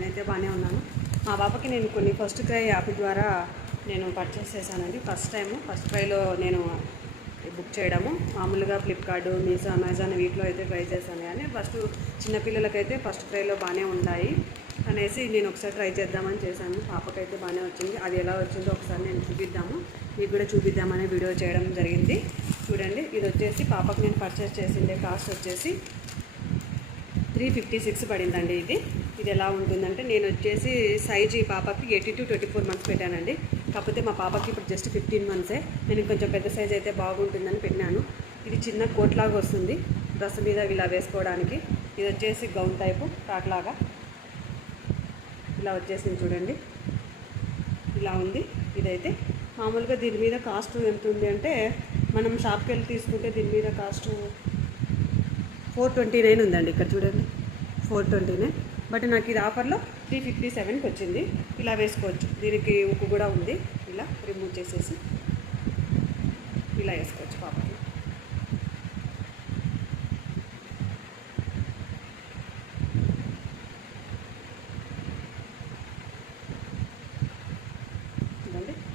నేనైతే బాగానే ఉన్నాను. మా పాపకి నేను కొన్ని ఫస్ట్ క్రై యాప్ ద్వారా నేను పర్చేస్ చేశానండి. ఫస్ట్ టైము ఫస్ట్ క్రైలో నేను బుక్ చేయడము. మామూలుగా ఫ్లిప్కార్ట్ మీషో అమెజాన్ వీటిలో అయితే ట్రై చేశాను. కానీ ఫస్ట్ చిన్నపిల్లలకైతే ఫస్ట్ క్రైలో బాగానే ఉన్నాయి అనేసి నేను ఒకసారి ట్రై చేద్దామని చేశాను. పాపకైతే బాగానే వచ్చింది. అది ఎలా వచ్చిందో ఒకసారి నేను చూపిద్దాము. మీకు కూడా చూపిద్దామని వీడియో చేయడం జరిగింది. చూడండి ఇది వచ్చేసి పాపకు నేను పర్చేస్ చేసిండే కాస్ట్ వచ్చేసి త్రీ ఫిఫ్టీ సిక్స్ పడిందండి ఇది. ఇది ఎలా ఉంటుందంటే నేను వచ్చేసి సైజ్ ఈ పాపకి eighty to twenty four months పెట్టానండి. కాకపోతే మా పాపకి ఇప్పుడు జస్ట్ ఫిఫ్టీన్ మంత్సే నేను కొంచెం పెద్ద సైజ్ అయితే బాగుంటుందని పెట్టినాను. ఇది చిన్న కోట్ లాగా వస్తుంది. డ్రెస్ మీద ఇలా వేసుకోవడానికి. ఇది వచ్చేసి గౌన్ టైపు ఫ్రాక్ ఇలా వచ్చేసింది చూడండి. ఇలా ఉంది. ఇదైతే మామూలుగా దీని మీద కాస్ట్ ఎంత ఉంది అంటే మనం షాప్కి వెళ్ళి తీసుకుంటే దీని మీద కాస్ట్ ఫోర్ ట్వంటీ నైన్ ఉందండి ఇక్కడ చూడండి. ఫోర్ ట్వంటీ నైన్ బట్ నాకు ఇది ఆఫర్లో త్రీ ఫిఫ్టీ సెవెన్కి వచ్చింది. ఇలా వేసుకోవచ్చు. దీనికి ఉక్కు కూడా ఉంది. ఇలా రిమూవ్ చేసేసి ఇలా వేసుకోవచ్చు పాపకి.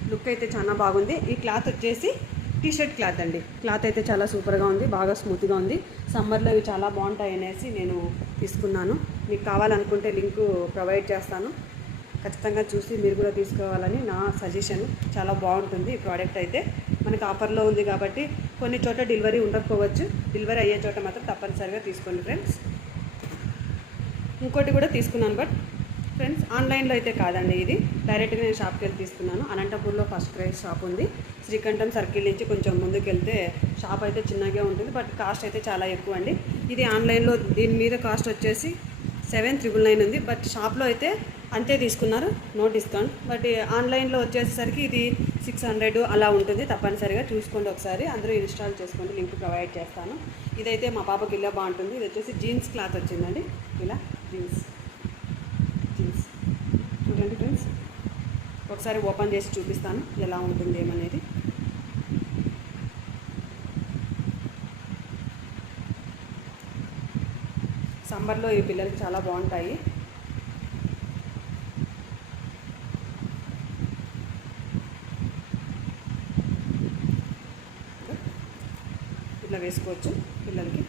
లుక్ అయితే చాలా బాగుంది. ఈ క్లాత్ వచ్చేసి టీషర్ట్ క్లాత్ అండి. క్లాత్ అయితే చాలా సూపర్గా ఉంది. బాగా స్మూత్గా ఉంది. సమ్మర్లో ఇవి చాలా బాగుంటాయి అనేసి నేను తీసుకున్నాను. మీకు కావాలనుకుంటే లింకు ప్రొవైడ్ చేస్తాను. ఖచ్చితంగా చూసి మీరు కూడా తీసుకోవాలని నా సజెషన్. చాలా బాగుంటుంది ఈ ప్రోడక్ట్ అయితే. మనకి ఆఫర్లో ఉంది కాబట్టి కొన్ని చోట్ల డెలివరీ ఉండకపోవచ్చు. డెలివరీ అయ్యే చోట మాత్రం తప్పనిసరిగా తీసుకోండి ఫ్రెండ్స్. ఇంకోటి కూడా తీసుకున్నాను బట్ ఫ్రెండ్స్ ఆన్లైన్లో అయితే కాదండి ఇది. డైరెక్ట్గా నేను షాప్కి వెళ్ళి తీసుకున్నాను. అనంతపూర్లో ఫస్ట్ ప్రైస్ షాప్ ఉంది. శ్రీకంఠం సర్కిల్ నుంచి కొంచెం ముందుకు వెళ్తే షాప్ అయితే చిన్నగా ఉంటుంది. బట్ కాస్ట్ అయితే చాలా ఎక్కువ అండి. ఇది ఆన్లైన్లో దీని మీద కాస్ట్ వచ్చేసి సెవెన్ త్రిబుల్ నైన్ ఉంది. బట్ షాప్లో అయితే అంతే తీసుకున్నారు. No discount. బట్ ఆన్లైన్లో వచ్చేసరికి ఇది సిక్స్ హండ్రెడ్ అలా ఉంటుంది. తప్పనిసరిగా చూసుకోండి ఒకసారి. అందరూ ఇన్స్టాల్ చేసుకోండి. లింక్ ప్రొవైడ్ చేస్తాను. ఇదైతే మా పాపకి ఇలా బాగుంటుంది. ఇది వచ్చేసి జీన్స్ క్లాత్ వచ్చిందండి. ఇలా జీన్స్. జీన్స్. చూడండి ఫ్రెండ్స్. ఒకసారి ఓపెన్ చేసి చూపిస్తాను. ఎలా ఉంటుంది ఏమనేది సమ్మర్లో ఈ పిల్లలకి చాలా బాగుంటాయి. ఇట్లా వేసుకోవచ్చు పిల్లలకి.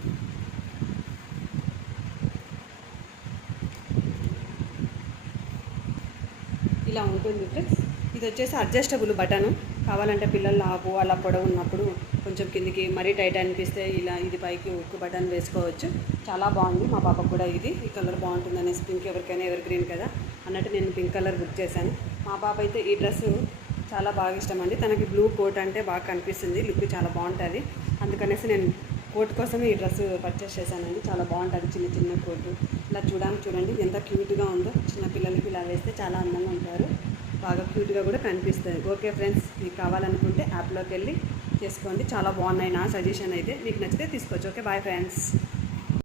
ఇలా ఉంటుంది ఫ్రెండ్స్. ఇది వచ్చేసి అడ్జస్టబుల్ బటన్. కావాలంటే పిల్లలు లావు అలా పొడవు ఉన్నప్పుడు కొంచెం కిందికి మరీ టైట్ అనిపిస్తే ఇలా ఇది పైకి ఉక్కు బటన్ వేసుకోవచ్చు. చాలా బాగుంది మా పాపకు కూడా ఇది. ఈ కలర్ బాగుంటుంది అనేసి పింక్ ఎవరికైనా ఎవరి గ్రీన్ కదా అన్నట్టు నేను పింక్ కలర్ బుక్ చేశాను. మా పాప అయితే ఈ డ్రెస్ చాలా బాగా ఇష్టం అండి. తనకి బ్లూ కోట్ అంటే బాగా కనిపిస్తుంది లుక్ చాలా బాగుంటుంది. అందుకనేసి నేను కోట్ కోసమే ఈ డ్రెస్ పర్చేస్ చేశానండి. చాలా బాగుంటుంది చిన్న చిన్న కోటు. ఇలా చూడడానికి చూడండి ఎంత క్యూట్గా ఉందో. చిన్న పిల్లలకి ఇలా వేస్తే చాలా అందంగా ఉంటారు. బాగా క్యూట్గా కూడా కనిపిస్తుంది ఓకే ఫ్రెండ్స్ మీకు కావాలనుకుంటే యాప్లోకి వెళ్ళి చేసుకోండి. చాలా బాగున్నాయి నా సజెషన్ అయితే. మీకు నచ్చితే తీసుకోవచ్చు. Okay bye friends.